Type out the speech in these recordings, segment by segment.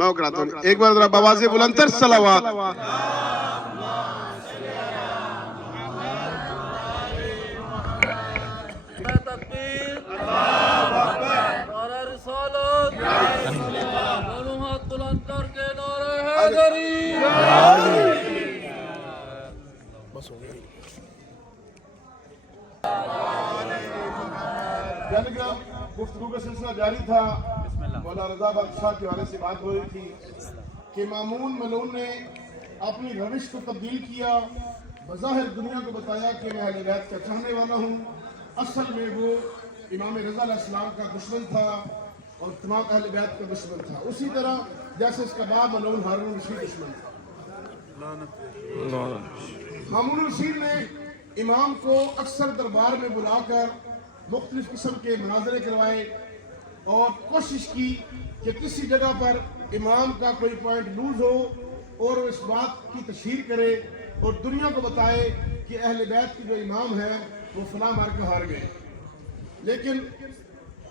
میں وہ کراتا ہوں. ایک بار ذرا بآواز بلند تر صلوات. تکبیر، نعرہ رسالت، علومات بلند کر کے نعرہ حیدری. گفتگو کا سلسلہ جاری تھا. مولانا رضا بخش صاحب کے حوالے سے بات ہو رہی تھی کہ مامون ملعون نے اپنی روش کو تبدیل کیا. بظاہر دنیا کو بتایا کہ میں اہل بیت کا چاہنے والا ہوں، اصل میں وہ امام رضا علیہ السلام کا دشمن تھا اور تمام اہل بیت کا دشمن تھا، اسی طرح جیسے اس کا باپ ملعون ہارون رشید دشمن تھا. ہارون رشید نے امام کو اکثر دربار میں بلا کر مختلف قسم کے مناظرے کروائے اور کوشش کی کہ کسی جگہ پر امام کا کوئی پوائنٹ لوز ہو اور اس بات کی تشہیر کرے اور دنیا کو بتائے کہ اہل بیت کی جو امام ہے وہ فلاں مار کے ہار گئے. لیکن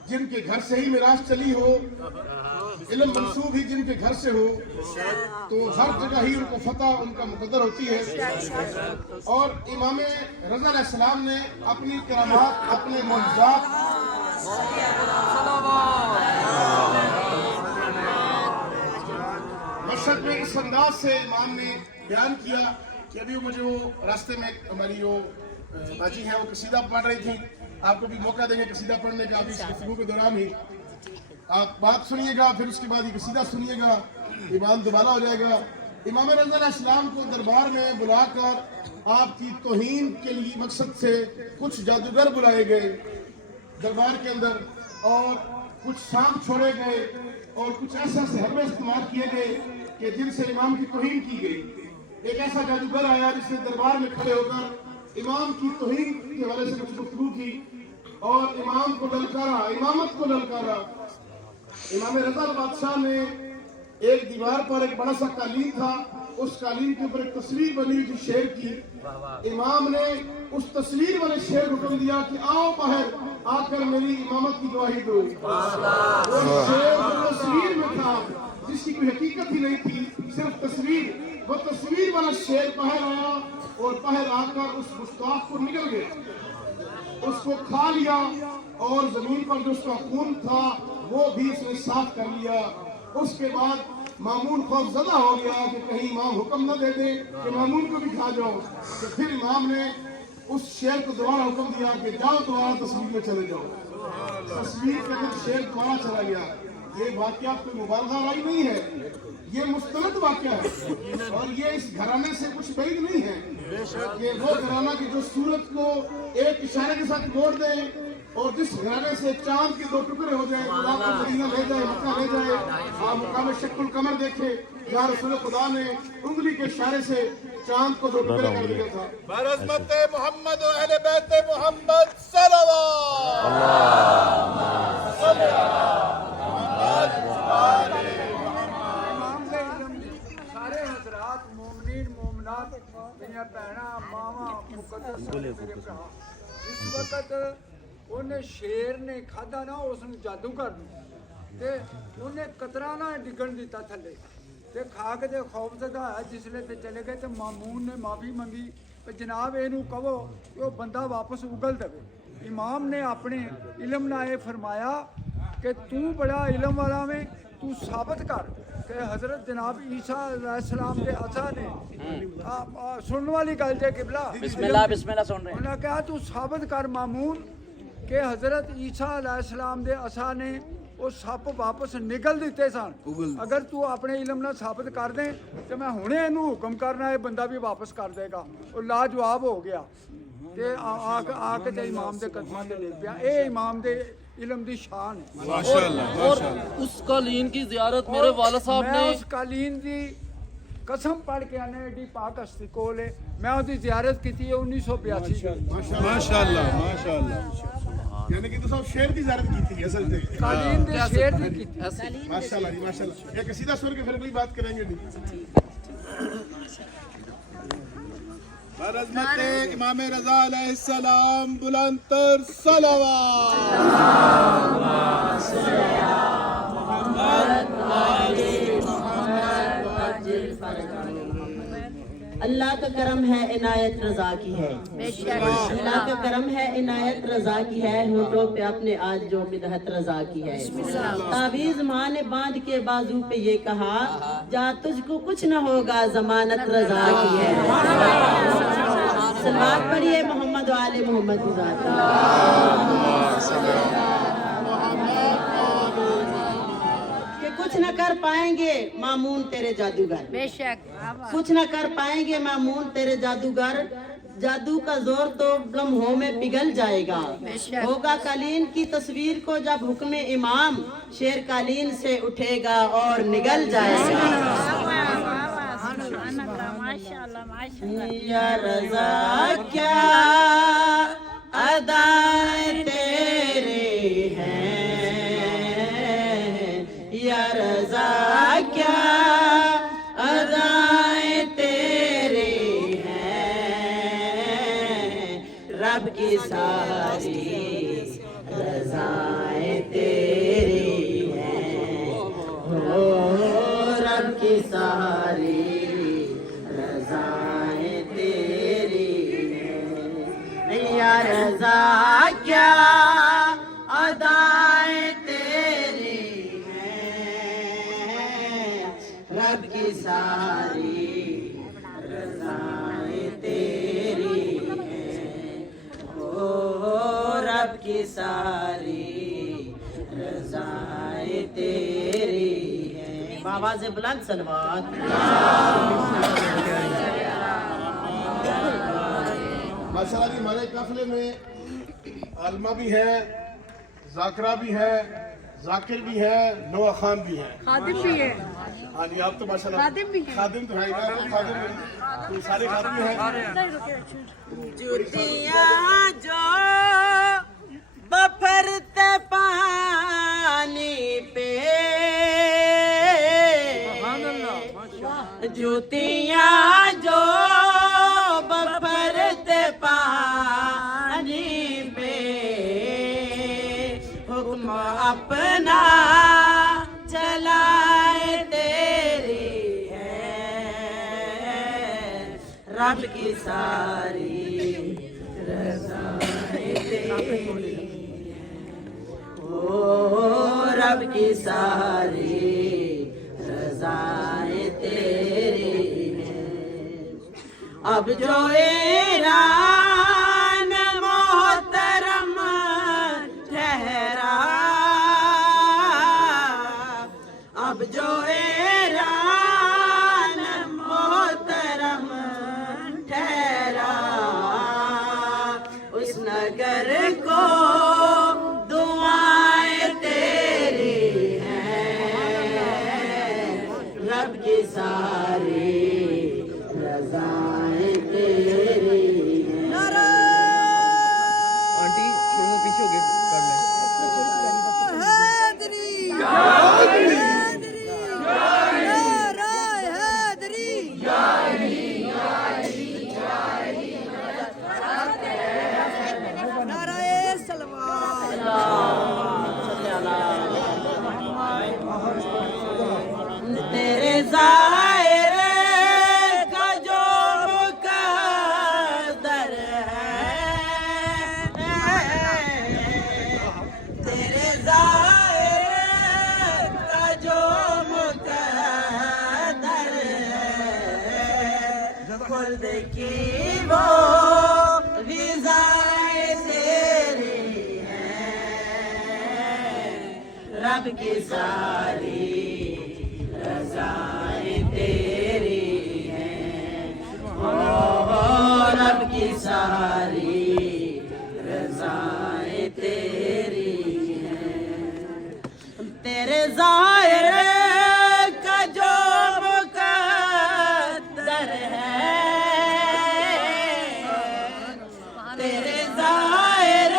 جن کے گھر سے ہی میراث چلی ہو، علم منسوب ہی جن کے گھر سے ہو، تو ہر جگہ ہی ان کو فتح ان کا مقدر ہوتی ہے. اور امام رضا علیہ السلام نے اپنی کرامات، اپنے معجزات مشہد میں اس انداز سے امام نے بیان کیا کہ ابھی مجھے وہ راستے میں ہماری وہ باجی ہیں وہ قصیدہ پڑھ رہی تھی. آپ کو بھی موقع دیں گے قصیدہ پڑھنے کا ابھی اس گفتگو کے دوران ہی. آپ بات سنیے گا، پھر اس کے بعد یہ قصیدہ سنیے گا، ایمان دوبالا ہو جائے گا. امام رضا علیہ السلام کو دربار میں بلا کر آپ کی توہین کے لیے مقصد سے کچھ جادوگر بلائے گئے دربار کے اندر، اور کچھ سانپ چھوڑے گئے اور کچھ ایسے حربے استعمال کیے گئے کہ جن سے امام کی توہین کی گئی. ایک ایسا جادوگر آیا جس نے دربار میں کھڑے ہو کر امام کی توہین کے حوالے سے کچھ گفتگو کی اور امام کو للکارا، امامت کو للکارا. امام رضا بادشاہ نے ایک دیوار پر ایک بڑا سا قالین تھا، اس قالین کے اوپر ایک تصویر بنی تھی شیر کی. امام نے اس تصویر والے شیر کو حکم دیا کہ آؤ باہر آ کر میری امامت کی گواہی دو. وہ شیر جو تصویر میں تھا جس کی کوئی حقیقت ہی نہیں تھی، صرف تصویر، وہ تصویر والا شیر باہر آیا اور باہر آ کر اس گستاخ کو نگل گیا، اس کو کھا لیا اور زمین پر جو اس کا خون تھا وہ بھی اس نے صاف کر لیا. اس کے بعد مامون خوف زدہ ہو گیا کہ کہیں امام حکم نہ دے دے کہ مامون کو بھی کھا جاؤ. تو پھر امام نے اس شیر کو دوبارہ حکم دیا کہ جاؤ دوبارہ تصویر میں چلے جاؤ. تصویر کے اندر شیر دوبارہ چلا گیا. یہ واقعہ کوئی مبالغہ رائی نہیں ہے، یہ مستند واقعہ ہے اور یہ اس گھرانے سے کچھ بعید نہیں ہے کہ وہ گھرانہ کی جو سورج کو ایک اشارے کے ساتھ موڑ دے اور جس گھرانے سے چاند کے دو ٹکڑے ہو جائے، خدا کو مدینہ لے جائے، مکہ لے جائے، مقام شق القمر دیکھے جہاں رسول خدا نے انگلی کے اشارے سے چاند کو دو ٹکڑے کر دیا تھا. برحمت محمد و اہل بیت محمد صلوات. سارے حضرات مومنین مومنات میرے بہناں ماواں مقدس میرے بھرا، اس وقت انہیں شیر نے کھادا نا اس نے جادوگر تے انہیں قطرہ نہ ڈگن دیتا تھلے تے کھا کے تے خوف زدہ ہے. جس لئے تے چلے گئے تے مامون نے معافی منگی کہ جناب اینو کہو کہ وہ بندہ واپس اگل دے. امام نے اپنے علم نہ یہ فرمایا کہ تو بڑا علم والا میں تو ثابت کر کہ حضرت جناب عیسیٰ علیہ السلام کے عصا نے سننے والی گل جے قبلہ بسم اللہ بسم اللہ سن رہے ہیں. انہوں نے کہا تو ثابت کر مامون کہ حضرت عیسیٰ علیہ السلام دے عصا نے وہ سپ واپس نگل دیتے سن. اگر تو اپنے علم نہ ثابت کر دیں تو میں ہنے انہوں حکم کرنا ہے بندہ بھی واپس کر دے گا. اور لاجواب ہو گیا تے آ کے تے امام دے قدماں تے لے پیا. اے امام دے علم دی شان ہے. اور اس قالین کی زیارت میرے والد صاحب میں نے اس قالین دی قسم پڑھ کے آنے ایڈی پاک ہستی کول ہے، میں اس دی زیارت کی تھی 1982 ماشاءاللہ ماشاءاللہ. یعنی کہ تو صاحب شیر کی زیارت کی تھی اصل سے. قالین دے شیر دی کی تھی. ماشاءاللہ جی ماشاءاللہ. ایک قصیدہ سن کے پھر اگلی بات کریں گے. برحمت امام رضا علیہ السلام بلند تر صلوات. محمد اللہ کا کرم ہے عنایت رضا کی ہے اللہ کا کرم ہے عنایت رضا کی ہے ہونٹوں پہ اپنے آج جو مدحت رضا کی ہے تعویذ ماں نے باندھ کے بازو پہ یہ کہا جا تجھ کو کچھ نہ ہوگا ضمانت رضا کی ہے صلوات پڑھیے محمد و آل محمد کی ذات کہ کچھ نہ کر پائیں گے مامون تیرے جادوگر بے شک کچھ نہ کر پائیں گے مامون تیرے جادوگر جادو کا زور تو لمحوں میں پگھل جائے گا ہوگا قالین کی تصویر کو جب حکم امام شیر قالین سے اٹھے گا اور نگل جائے گا یا رضا کیا ادائیں تیرے ہیں یا رضا کیا ادائیں تیرے ہیں رب کی ساری رضائیں تیری ہیں رب کی ساری رضائیں تیری ہیں یا رضا کیا ادائیں تیری ہیں رب کی ساری رضائیں تیری ہیں رب کی ساری رضائیں تیری ہیں بآواز بلند صلوات ماشاءاللہ جی ہمارے قافلے میں عالمہ بھی ہے ذاکرہ بھی ہے ذاکر بھی ہے نوح خان بھی ہے خادم بھی ہے ہاں جی آپ تو ماشاءاللہ خادم بھی ہے خادم تو ہے خادم بھی سارے خادم ہیں جوتیاں جو بپھرتے پانی پہ جوتیاں جو بپھرتے پانی پہ حکم اپنا چلائے تیری ہے رب کی ساری رضائیں تیری رب کی ساری رضائیں تیری ہیں اب جو ایران محترم ٹھہرا اب جو ایران محترم ٹھہرا اس نگر کو دعائیں تیری ہیں رب کی ساری رضائیں تیری ہیں آنٹی تھوڑا پیچھے ہو کے کر لیں تیرے ظاہر کا جو مقدر ہے تیرے ظاہر کا جو مقدر ہے خلد کی وہ غذائیں تیری ہیں رب کی ساری رضائیں تیری ہیں رب کی ساری رضائیں تیری ہیں تیرے ظاہر کا جو مقدر ہے تیرے ظاہر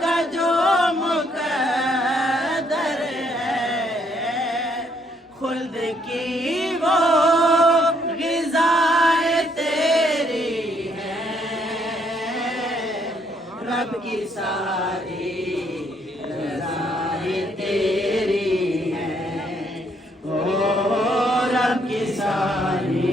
کا جو مقدر ہے خلد کی وہ غذائیں تیری ہیں رب کی ساری رضائیں تیری ہیں رب کی ساری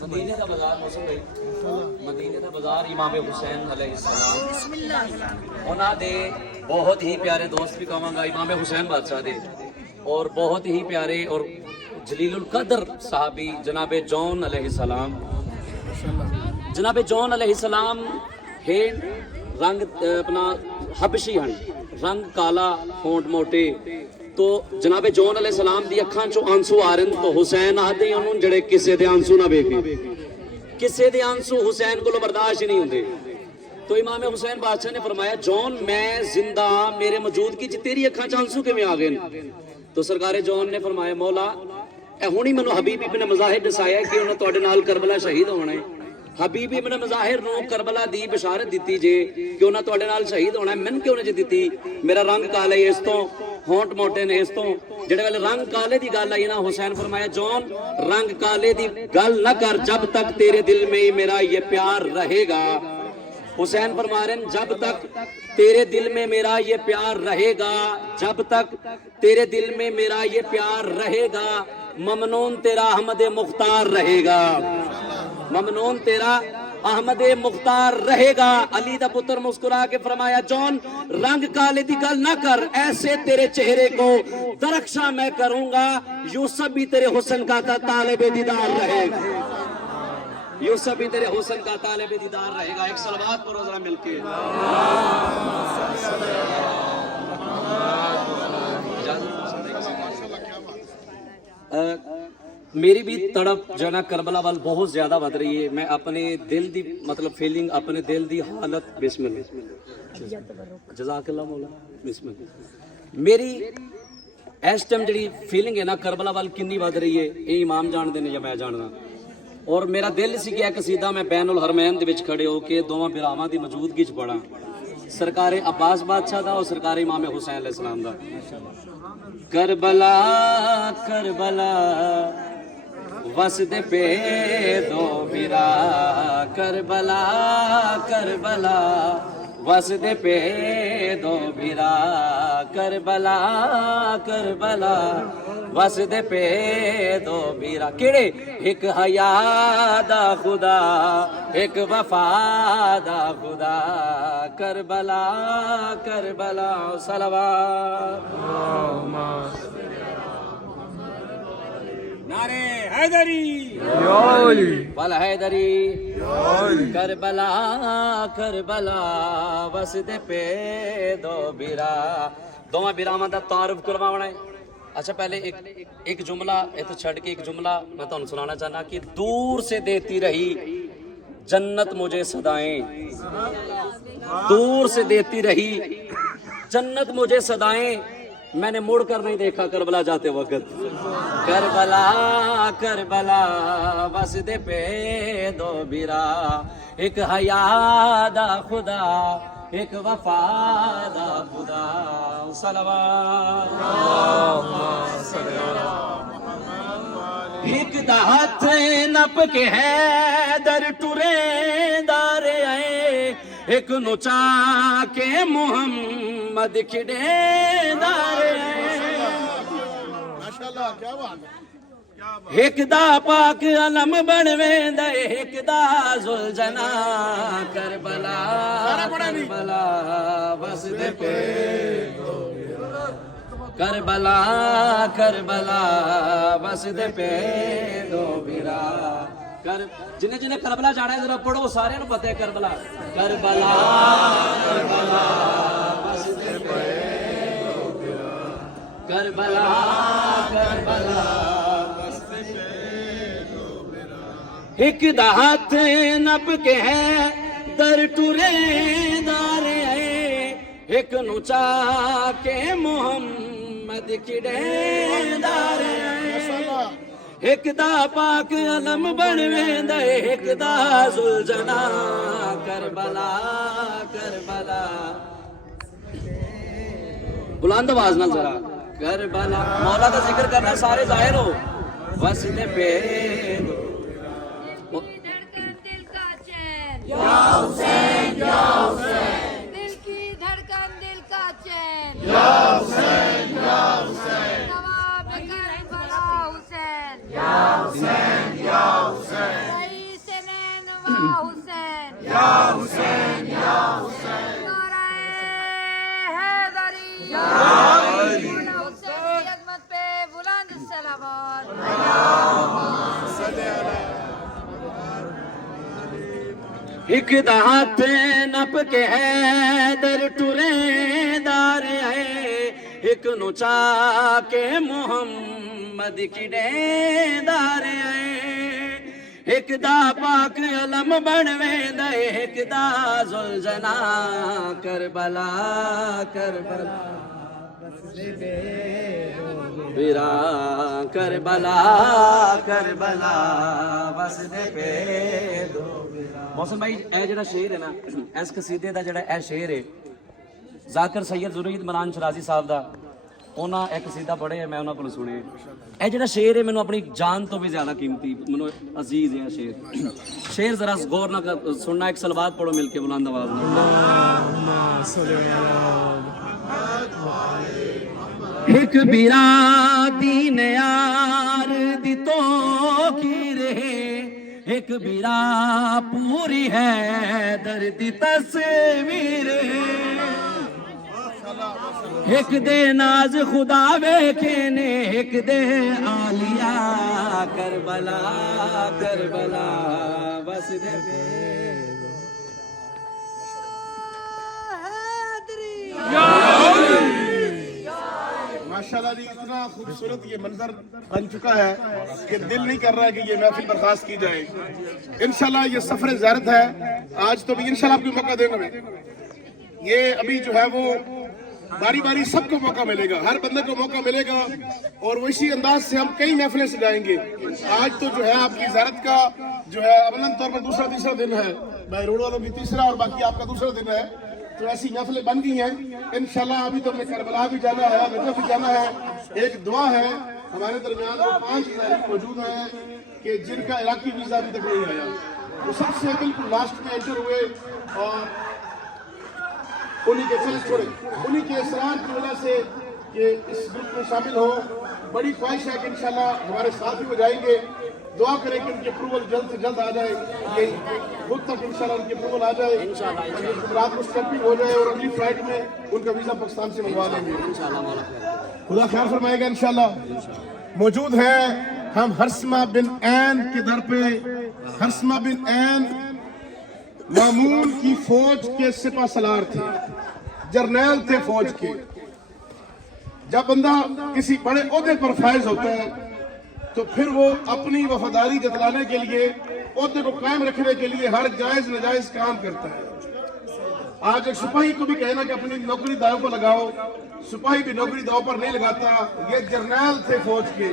مدینے کا بازار موسم بھائی مدینے کا بازار امام حسین علیہ السلام انہاں دے بہت ہی پیارے دوست بھی کہاں گا امام حسین بادشاہ دے اور بہت ہی پیارے اور جلیل القدر صحابی جناب جون علیہ السلام جناب جون علیہ السلام ہے رنگ اپنا حبشی ہیں رنگ کالا ہونٹ موٹے تو جناب جون علیہ السلام دی اکھاں چو آنسو آ رہے تو حسین آدھے انہوں جڑے کسے دے آنسو نہ بیکے کسے دے آنسو حسین کو لو برداشت نہیں ہوندے تو امام حسین بادشاہ نے فرمایا جون میں زندہ میرے موجود کی تیری اکھاں چ آنسو کے میں آ گئے تو سرکار جون نے فرمایا مولا اے ہونی منو حبیب ابن مظاہر دسایا کہ انہوں تواڈے نال کربلا شہید ہونا ہے حبیب ابن مظاہر نو کربلا دی بشارت دیتی جے کہ انہوں تواڈے نال شہید ہونا ہے من کیوں نے جے دیتی میرا رنگ کالا ہے اس تو ہونٹ موٹے نے اس تو جڑے والے رنگ کالے دی گل آئی نا حسین فرمایا جون رنگ کالے دی گل نہ کر جب تک تیرے دل میں میرا یہ پیار رہے گا حسین فرما رہے ہیں جب تک تیرے دل میں میرا یہ پیار رہے گا جب تک تیرے دل میں میرا یہ پیار رہے گا ممنون تیرا احمد مختار رہے گا ممنون تیرا احمد مختار رہے گا علی دا پتر مسکرا کے فرمایا جون رنگ کالے دی گل نہ کر ایسے تیرے چہرے کو درخشاں میں کروں گا یوسف بھی تیرے حسن کا طالب دیدار رہے گا یوسف بھی تیرے حسن کا طالب دیدار رہے گا ایک صلوات پڑھو ذرا مل کے میری بھی تڑپ جنا کربلا وال بہت زیادہ ود رہی ہے میں اپنے دل دی مطلب فیلنگ اپنے دل دی حالت بسم اللہ جزاک اللہ مولا بسم اللہ میری اس ٹائم جڑی فیلنگ ہے نا کربلا وال کنی ود رہی ہے یہ امام جان دے نے یا میں جاننا اور میرا دل سی کہ قصیدہ میں بین الحرمین دے وچ کھڑے ہو کے دوواں براواں دی موجودگی وچ پڑھاں سرکار عباس بادشاہ دا اور سرکار امام حسین علیہ السلام دا کربلا کربلا وسد پہ دو برا کربلا کربلا وسد پہ دو برا کربلا کربلا وسد پہ دو برا کیڑے ایک حیا دا خدا ایک وفا دا خدا کربلا کربلا صلوات نعرے حیدری بل حیدری کربلا کربلا وسد پہ دو برا دوواں براواں دا تعارف کرواونا ہے اچھا پہلے ایک جملہ ایتھے چھڑ کے ایک جملہ میں تانوں سنانا چاہنا کہ دور سے دیتی رہی جنت مجھے صدائیں دور سے دیتی رہی جنت مجھے صدائیں میں نے مڑ کر نہیں دیکھا کربلا جاتے وقت کربلا کربلا بس دے پہ دو بیرا ایک حیا دا خدا ایک وفا دا خدا صلوات ایک دا ہاتھ نپ کے ہے در ٹورے دارے آئے ایک نچا کے محمد کھڑے دارے آئے ماشاءاللہ کیا بات ہے ایک دا پاک علم بنویں دے ایک دا زلجنا کربلا کربلا بس دے پہ کربلا کربلا بس دے پہ دو بیرا جنہیں جنہیں کربلا جانا ہے ذرا پڑھو سارے نو پتہ ہے کربلا کربلا کربلا بس دے پہ دو بیرا کربلا کربلا ایک دا ہاتھ نپ کے ہے در ٹورے دارے آئے ایک نچا کے محمد کھڑے دارے آئے ایک دا پاک علم بنویں دے ایک دا زلجنا کربلا کربلا بلند آواز نال ذرا کربلا مولا کا ذکر کرنا سارے ظاہر ہو بس دے پہ دل کا چین یا حسین یا حسین دل کی دھڑکن دل کا چین یا حسین یا حسین نواب کربلا حسین یا حسین یا حسین رئیس نینوا حسین یا حسین یا حسین نعرہ حیدری یا حسین کی عظمت پہ بلند صلوات ایک دا ہاتھ نپ کے ہے در ٹورے دارے آئے ایک نچا کے محمد کھڑے دارے آئے ایک دا پاک علم بنویں دے ایک دا زلجنا کربلا کربلا بیرا کربلا کربلا بس دے پہ دو محسن بھائی اے جڑا شعر ہے نا اس قصیدے دا جڑا اے شعر ہے ذاکر سید ذرید مران شرازی صاحب دا انہاں ایک قصیدہ پڑھے میں انہاں کولوں سنے اے جڑا شعر ہے مینوں اپنی جان تو بھی زیادہ قیمتی مینوں عزیز ہے شعر شعر ذرا غور نہ سننا ایک سلوات پڑھو مل کے بلند آواز میں ایک بیرا دین یار دی تو کی رہے ایک بیرا پوری ہے درد تصویر ایک دے ناز خدا ویکھنے ایک دے آلیا کربلا کربلا بس دے ماشاءاللہ جی اتنا خوبصورت یہ منظر بن چکا ہے کہ دل نہیں کر رہا ہے کہ یہ محفل برخاست کی جائے انشاءاللہ یہ سفر زیارت ہے آج تو بھی انشاءاللہ آپ کو موقع دیں گا میں یہ ابھی جو ہے وہ باری باری سب کو موقع ملے گا ہر بندے کو موقع ملے گا اور وہ اسی انداز سے ہم کئی محفلیں سجائیں گے آج تو جو ہے آپ کی زیارت کا جو ہے عملاً طور پر دوسرا تیسرا دن ہے بائی روڈ والوں کی تیسرا اور باقی آپ کا دوسرا دن ہے تو ایسی محفلیں بن گئی ہیں انشاءاللہ ابھی تو ہمیں کربلا بھی جانا ہے نجف بھی جانا ہے ایک دعا ہے ہمارے درمیان وہ 5 ظاہر موجود ہیں کہ جن کا عراقی ویزا ابھی تک نہیں آیا وہ سب سے بالکل لاسٹ میں انٹر ہوئے اور انہی کے انہی کے اصرار کی وجہ سے کہ اس گروپ میں شامل ہو بڑی خواہش ہے کہ انشاءاللہ ہمارے ساتھ ہی ہو جائیں گے دعا کریں کہ ان کی اپروول جلد سے جلد آ جائے یہ خود تک انشاءاللہ ان کی اپروول آ جائے رات کو اسٹمپنگ ہو جائے اور اگلی فلائٹ میں ان کا ویزا پاکستان سے منگوا لیں گے خدا خیر فرمائے گا انشاءاللہ موجود ہیں ہم ہرسمہ بن عین کے در پہ ہرسمہ بن عین مامون کی فوج کے سپہ سالار تھے جرنیل تھے فوج کے جب بندہ کسی بڑے عہدے پر فائز ہوتا ہے تو پھر وہ اپنی وفاداری جتلانے کے لیے عہدے کو قائم رکھنے کے لیے ہر جائز ناجائز کام کرتا ہے آج ایک سپاہی کو بھی کہنا کہ اپنی نوکری داؤ کو لگاؤ سپاہی بھی نوکری داؤ پر نہیں لگاتا یہ جرنیل تھے فوج کے